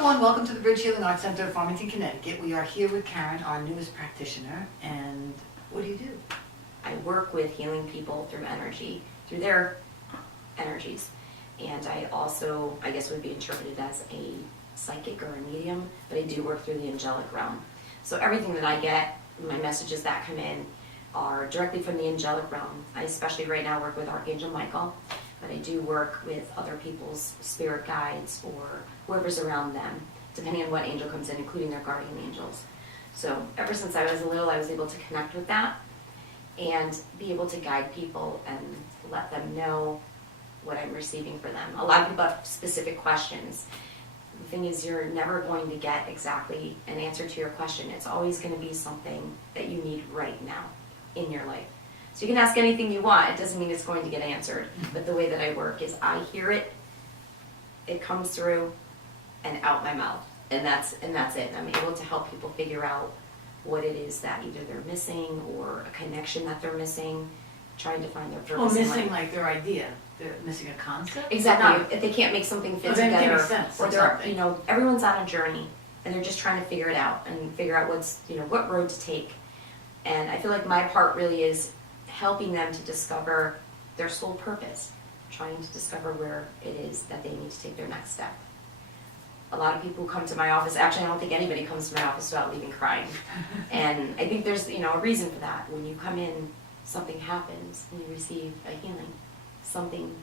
everyone, welcome to the Bridge Healing Arts Center of Farmington, Connecticut. We are here with Karen, our newest practitioner, and what do you do? I work with healing people through energy, through their energies. And I also, I guess, would be interpreted as a psychic or a medium, but I do work through the angelic realm. So everything that I get, my messages that come in, are directly from the angelic realm. I especially right now work with Archangel Michael, but I do work with other people's spirit guides or whoever's around them, depending on what angel comes in, including their guardian angels. So ever since I was little, I was able to connect with that and be able to guide people and let them know what I'm receiving for them. A lot of people have specific questions. The thing is, you're never going to get exactly an answer to your question. It's always going to be something that you need right now in your life. So you can ask anything you want. It doesn't mean it's going to get answered. But the way that I work is I hear it, it comes through, and out my mouth. And that's it. I'm able to help people figure out what it is that either they're missing or a connection that they're missing, trying to find their purpose. Oh, missing like their idea. They're missing a concept? Exactly. If they can't make something fit together, sense, or they're, everyone's on a journey and they're just trying to figure it out and figure out what road to take. And I feel like my part really is helping them to discover their soul purpose, trying to discover where it is that they need to take their next step. A lot of people who come to my office, actually I don't think anybody comes to my office without leaving crying. And I think there's a reason for that. When you come in, something happens and you receive a healing. Something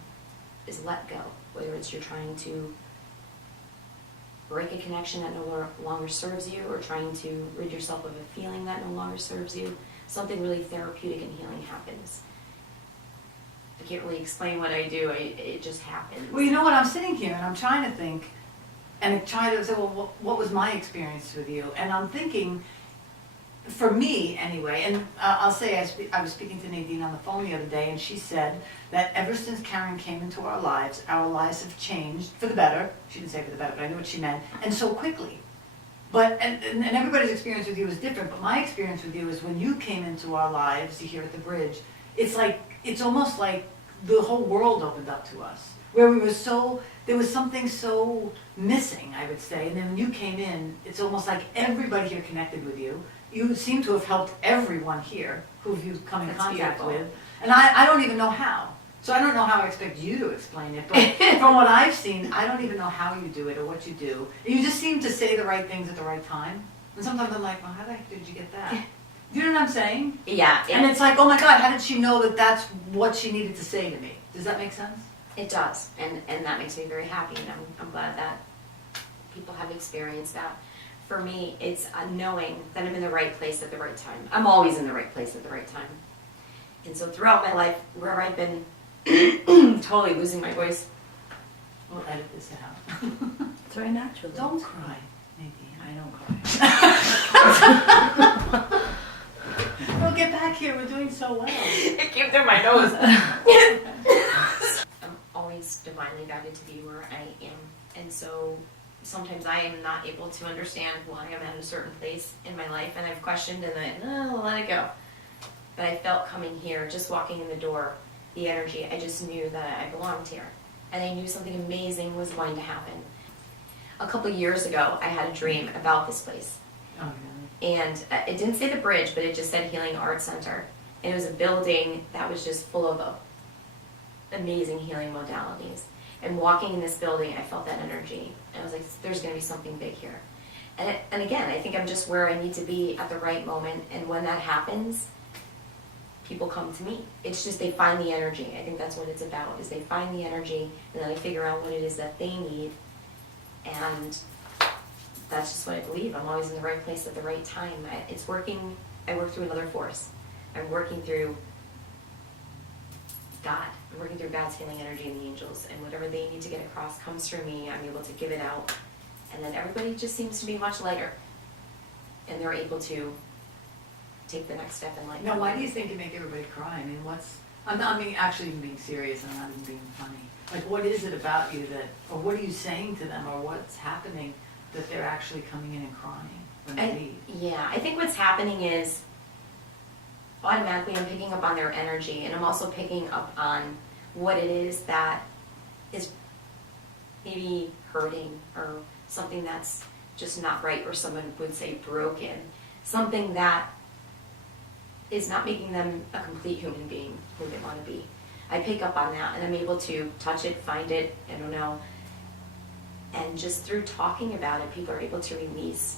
is let go, whether it's you're trying to break a connection that no longer serves you or trying to rid yourself of a feeling that no longer serves you. Something really therapeutic and healing happens. I can't really explain what I do, it just happens. Well, you know what, I'm sitting here and I'm trying to think and trying to say, well, what was my experience with you? And I'm thinking, for me anyway, and I'll say I was speaking to Nadine on the phone the other day, and she said that ever since Karen came into our lives have changed for the better. She didn't say for the better, but I knew what she meant, and so quickly. But and everybody's experience with you is different, but my experience with you is when you came into our lives here at the Bridge, it's almost like the whole world opened up to us, where there was something so missing, I would say, and then when you came in, it's almost like everybody here connected with you. You seem to have helped everyone here who you've come in contact with. And I don't even know how. So I don't know how I expect you to explain it. But from what I've seen, I don't even know how you do it or what you do. You just seem to say the right things at the right time. And sometimes I'm like, well, how the heck did you get that? You know what I'm saying? Yeah. And it's like, oh my God, how did she know that that's what she needed to say to me? Does that make sense? It does. And that makes me very happy. And I'm glad that people have experienced that. For me, it's knowing that I'm in the right place at the right time. I'm always in the right place at the right time. And so throughout my life, where I've been totally losing my voice. We'll edit this out. It's very natural. Don't cry, Nadine. I don't cry. Well, get back here. We're doing so well. It came through my nose. I'm always divinely guided to be where I am. And so sometimes I am not able to understand why I'm at a certain place in my life, and I've questioned and then let it go. But I felt coming here, just walking in the door, the energy, I just knew that I belonged here. And I knew something amazing was going to happen. A couple of years ago, I had a dream about this place. Oh, really? And it didn't say the Bridge, but it just said Healing Arts Center. And it was a building that was just full of amazing healing modalities. And walking in this building, I felt that energy. And I was like, there's going to be something big here. And again, I think I'm just where I need to be at the right moment. And when that happens, people come to me. It's just they find the energy. I think that's what it's about, is they find the energy, and then I figure out what it is that they need. And that's just what I believe. I'm always in the right place at the right time. It's working. I work through another force. I'm working through God. I'm working through God's healing energy and the angels, and whatever they need to get across comes through me. I'm able to give it out, and then everybody just seems to be much lighter, and they're able to take the next step in life. Now, why do you think you make everybody cry? I mean, I'm actually even being serious, I'm not even being funny. Like, what is it about you or what are you saying to them, or what's happening that they're actually coming in and crying when they leave? Yeah, I think what's happening is automatically I'm picking up on their energy, and I'm also picking up on what it is that is maybe hurting or something that's just not right, or someone would say broken, something that is not making them a complete human being who they want to be. I pick up on that, and I'm able to touch it, find it, I don't know. And just through talking about it, people are able to release.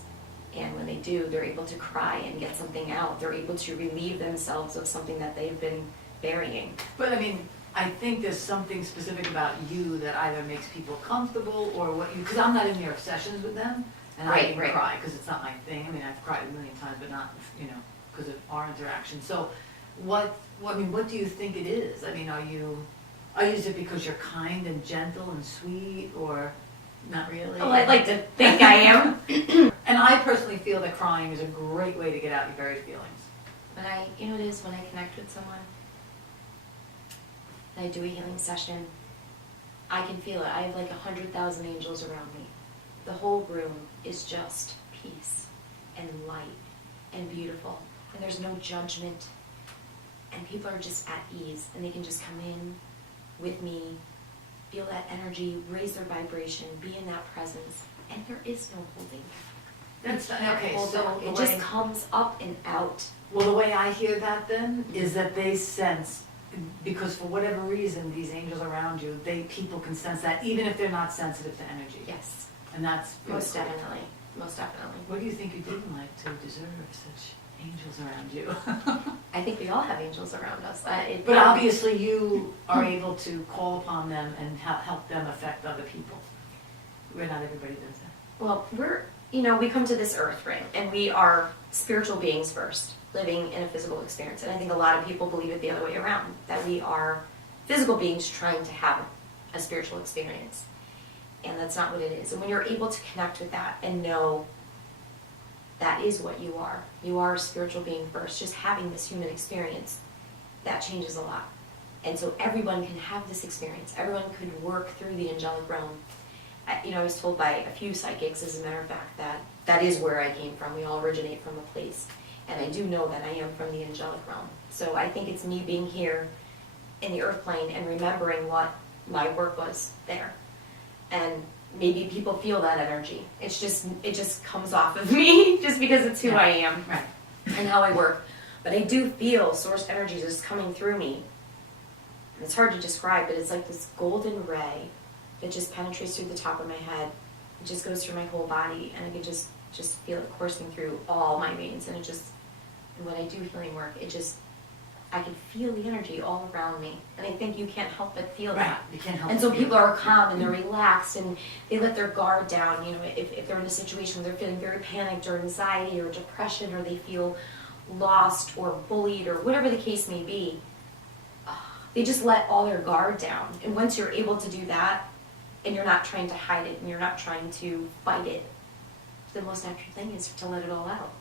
And when they do, they're able to cry and get something out. They're able to relieve themselves of something that they've been burying. But I mean, I think there's something specific about you that either makes people comfortable or what you, because I'm not in your sessions with them, and I Right, didn't right. cry because it's not my thing. I mean, I've cried a million times, but not, you know, because of our interaction. So what do you think it is? I mean, is it because you're kind and gentle and sweet, or not really? Well, I'd like to think I am. And I personally feel that crying is a great way to get out your buried feelings. But you know what it is, when I connect with someone, and I do a healing session, I can feel it. I have like 100,000 angels around me. The whole room is just peace and light and beautiful. And there's no judgment. And people are just at ease, and they can just come in with me, feel that energy, raise their vibration, be in that presence, and there is no holding back. That's You can't okay. hold So back. It just comes up and out. well, the way I hear that then is that they sense, because for whatever reason, these angels around you, people can sense that even if they're not sensitive to energy. Yes, And that's really most cool. definitely, most definitely. What do you think you did in life to deserve such angels around you? I think we all have angels around us. But obviously you are able to call upon them and help them affect other people. Where not everybody does that. Well, we come to this earth, right? And we are spiritual beings first, living in a physical experience. And I think a lot of people believe it the other way around, that we are physical beings trying to have a spiritual experience. And that's not what it is. And when you're able to connect with that and know that is what you are a spiritual being first, just having this human experience, that changes a lot. And so everyone can have this experience. Everyone could work through the angelic realm. I was told by a few psychics, as a matter of fact, that is where I came from. We all originate from a place. And I do know that I am from the angelic realm. So I think it's me being here in the earth plane and remembering what my work was there. And maybe people feel that energy. It just comes off of me just because it's who I am Right. and how I work. But I do feel source energy just coming through me. And it's hard to describe, but it's like this golden ray that just penetrates through the top of my head. It just goes through my whole body, and I can just feel it coursing through all my veins. And and when I do healing work, I can feel the energy all around me. And I think you can't help but feel Right. that. You can't help And but so feel people it. are calm and they're relaxed and they let their guard down. If they're in a situation where they're feeling very panicked or anxiety or depression, or they feel lost or bullied or whatever the case may be, they just let all their guard down. And once you're able to do that, and you're not trying to hide it and you're not trying to fight it, the most natural thing is to let it all out.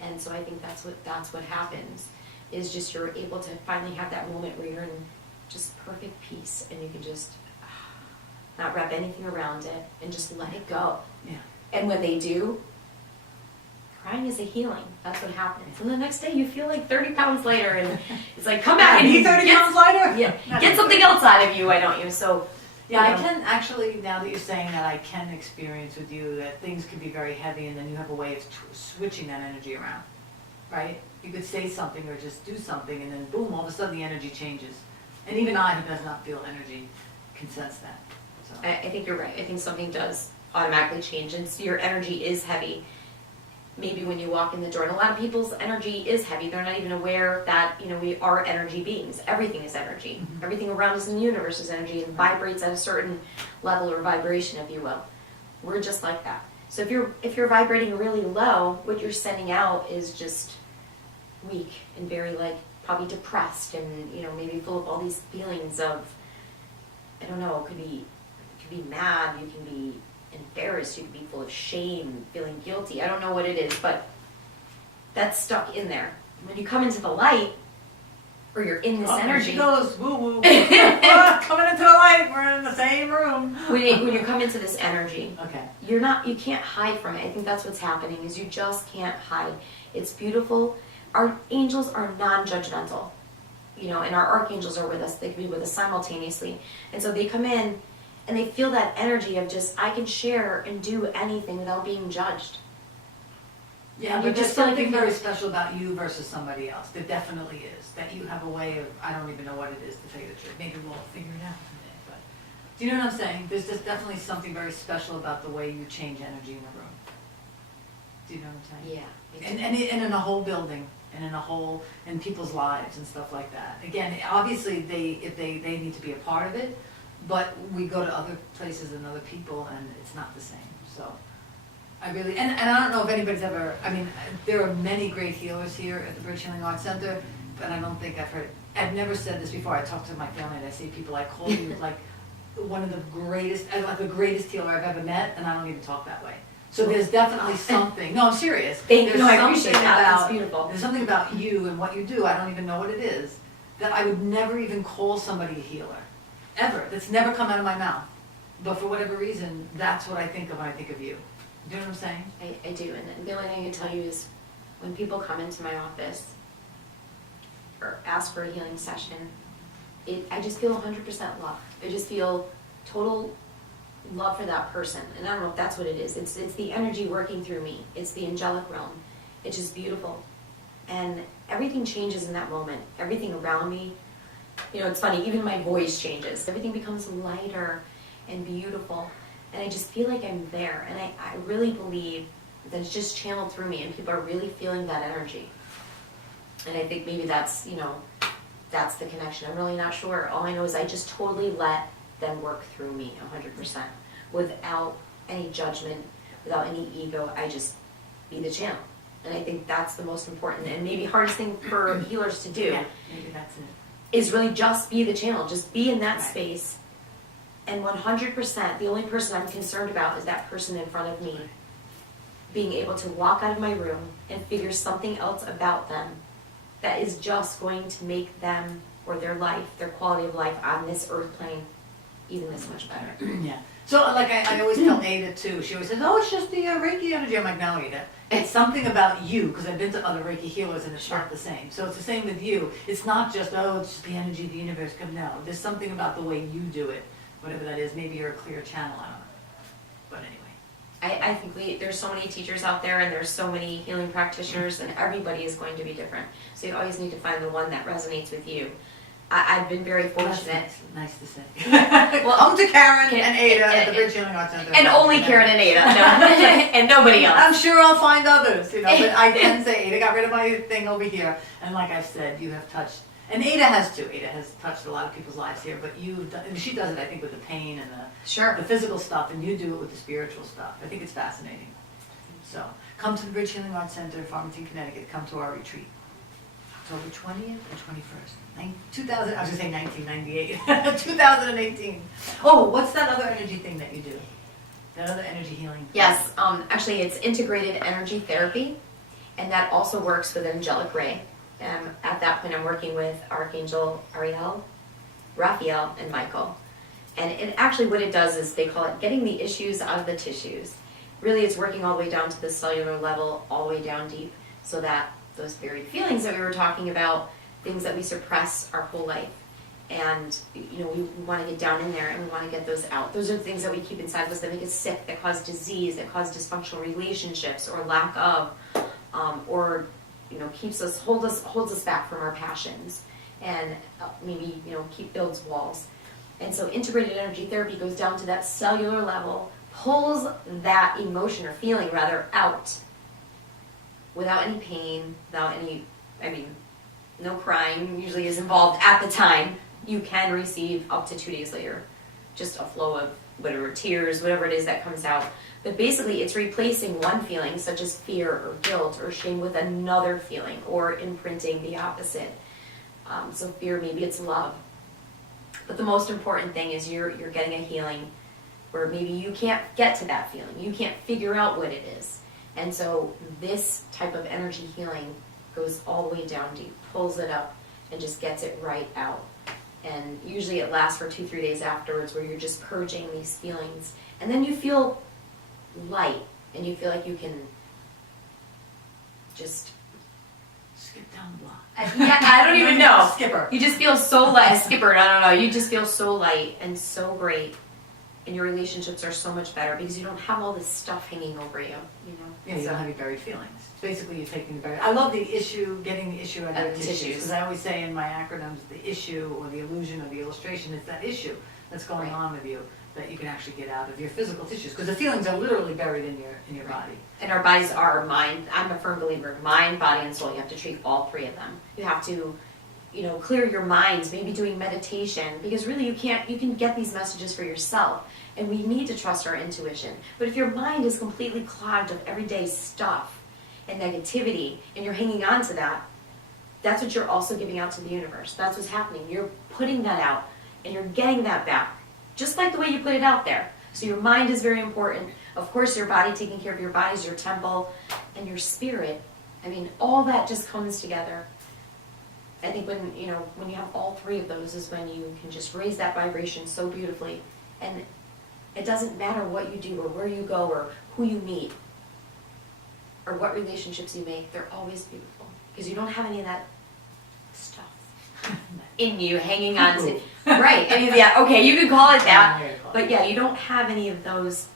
And so I think that's what happens, is just you're able to finally have that moment where you're in just perfect peace, and you can just not wrap anything around it and just let it go. Yeah. And when they do, crying is a healing. That's what happens. And the next day you feel like 30 pounds later, and it's like, come back and Be 30 pounds lighter? Yeah, get something else out of you, why don't you? So Yeah, I you know, can actually, now that you're saying that, I can experience with you that things can be very heavy, and then you have a way of switching that energy around, right? You could say something or just do something, and then boom, all of a sudden the energy changes. And even I, who does not feel energy, can sense that. So. I think you're right. I think something does automatically change, and so your energy is heavy. Maybe when you walk in the door, and a lot of people's energy is heavy. They're not even aware that we are energy beings. Everything is energy. Mm-hmm. Everything around us in the universe is energy and vibrates at a certain level or vibration, if you will. We're just like that. So if you're vibrating really low, what you're sending out is just weak and very probably depressed, and maybe full of all these feelings of, I don't know, it could be mad, you can be embarrassed, you can be full of shame, feeling guilty. I don't know what it is, but that's stuck in there. When you come into the light, or you're in this There energy, she goes, woo woo. Coming into the light, we're in the same room. when you come into this energy, Okay. you can't hide from it. I think that's what's happening, is you just can't hide. It's beautiful. Our angels are non-judgmental, and our archangels are with us. They can be with us simultaneously. And so they come in and they feel that energy of just, I can share and do anything without being judged. Yeah, And but you there's just feel like something you're- very special about you versus somebody else. There definitely is. That you have a way of, I don't even know what it is to tell you the truth. Maybe we'll figure it out someday. But do you know what I'm saying? There's just definitely something very special about the way you change energy in a room. Do you know what I'm saying? Yeah. And in a whole building, and in people's lives and stuff like that. Again, obviously they need to be a part of it, but we go to other places and other people and it's not the same, so. I really, and I don't know if anybody's ever, I mean, there are many great healers here at the Bridge Healing Arts Center, but I don't think I've never said this before. I talk to my family and I say, people, I call you like one of the greatest healer I've ever met, and I don't even talk that way. So there's definitely something, no, I'm serious. Thank you. There's No, I something appreciate that. That's about- beautiful. There's something about you and what you do, I don't even know what it is, that I would never even call somebody a healer, ever. That's never come out of my mouth. But for whatever reason, that's what I think of when I think of you. Do you know what I'm saying? I do, and the only thing I can tell you is when people come into my office or ask for a healing session, I just feel 100% love. I just feel total love for that person, and I don't know if that's what it is. It's the energy working through me. It's the angelic realm. It's just beautiful, and everything changes in that moment. Everything around me, you know, it's funny. Even my voice changes. Everything becomes lighter and beautiful. And I just feel like I'm there, and I really believe that it's just channeled through me, and people are really feeling that energy. And I think maybe that's, you know, that's the connection. I'm really not sure. All I know is I just totally let them work through me 100%, without any judgment, without any ego. I just be the channel. And I think that's the most important and maybe hardest thing for healers to do. Yeah, maybe that's it. Is really just be the channel, just be in that Right. space. And 100%, the only person I'm concerned about is that person in front of me being able to walk out of my room and figure something else about them that is just going to make them or their life, their quality of life on this earth plane even this much better. Yeah. So like I always tell Ada too, she always says, oh, it's just the Reiki energy. I'm like, no, Ada. It's something about you, because I've been to other Reiki healers and it's not the same. So it's the same with you. It's not just, oh, it's just the energy of the universe. No, there's something about the way you do it, whatever that is. Maybe you're a clear channel, I don't know. But anyway. I think there's so many teachers out there and there's so many healing practitioners and everybody is going to be different. So you always need to find the one that resonates with you. I've been very fortunate. Nice to say. Well, home to Karen and Ada at the Bridge Healing Arts Center. And only Karen and Ada. No, and nobody else. I'm sure I'll find others, you know, but I can say Ada got rid of my thing over here. And like I've said, you have touched, and Ada has too. Ada has touched a lot of people's lives here, but you've done, and she does it, I think, with the pain and the physical stuff, and you do it with the spiritual stuff. I think it's fascinating. So come to the Bridge Healing Arts Center, Farmington, Connecticut. Come to our retreat. October 20th or 21st? 2000, I was going to say 1998. 2018. Oh, what's that other energy thing that you do? That other energy healing? Yes, actually it's integrated energy therapy, and that also works with angelic ray. At that point I'm working with Archangel Ariel, Raphael, and Michael. And it actually what it does is they call it getting the issues out of the tissues. Really it's working all the way down to the cellular level, all the way down deep, so that those buried feelings that we were talking about, things that we suppress our whole life. And, you know, we want to get down in there and we want to get those out. Those are the things that we keep inside of us that make us sick, that cause disease, that cause dysfunctional relationships or lack of, or, you know, holds us back from our passions and maybe, you know, builds walls. And so integrated energy therapy goes down to that cellular level, pulls that emotion or feeling rather out without any pain, without any, no crying usually is involved at the time. You can receive up to 2 days later just a flow of whatever, tears, whatever it is that comes out. But basically it's replacing one feeling such as fear or guilt or shame with another feeling or imprinting the opposite. So fear, maybe it's love. But the most important thing is you're getting a healing where maybe you can't get to that feeling. You can't figure out what it is. And so this type of energy healing goes all the way down deep, pulls it up, and just gets it right out. And usually it lasts for 2-3 days afterwards where you're just purging these feelings. And then you feel light, and you feel like you can just... Skip down the block. Yeah, I don't even know. Skipper. You just feel so light. Skipper, I don't know. You just feel so light and so great. and your relationships are so much better because you don't have all this stuff hanging over you, you know? Yeah, you So- don't have any buried feelings. It's basically you're taking the buried, I love the issue, getting the issue out of the tissues. Tissues. Because I always say in my acronyms, the issue or the illusion or the illustration, it's that issue that's going Right. on with you that you can actually get out of your physical tissues. Because the feelings are literally buried in your body. And our bodies are mind. I'm a firm believer. Mind, body, and soul. You have to treat all three of them. You have to, you know, clear your minds. Maybe doing meditation, because really you can't. You can get these messages for yourself, and we need to trust our intuition. But if your mind is completely clogged of everyday stuff and negativity, and you're hanging on to that, that's what you're also giving out to the universe. That's what's happening. You're putting that out, and you're getting that back, just like the way you put it out there. So your mind is very important. Of course, your body, taking care of your body is your temple, and your spirit. I mean, all that just comes together. I think when you have all three of those is when you can just raise that vibration so beautifully. And it doesn't matter what you do or where you go or who you meet or what relationships you make, they're always beautiful because you don't have any of that stuff in you hanging on to. Right. I mean, yeah, okay, you could call it that. But yeah, you don't have any of those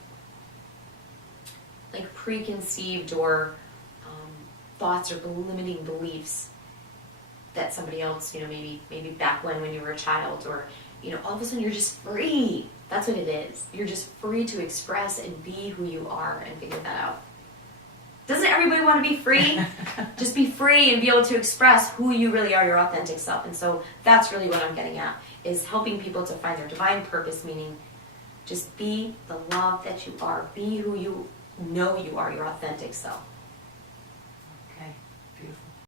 like preconceived or thoughts or limiting beliefs that somebody else, maybe back when you were a child, or all of a sudden you're just free. That's what it is. You're just free to express and be who you are and figure that out. Doesn't everybody want to be free? Just be free and be able to express who you really are, your authentic self. And so that's really what I'm getting at, is helping people to find their divine purpose, meaning just be the love that you are. Be who you know you are, your authentic self.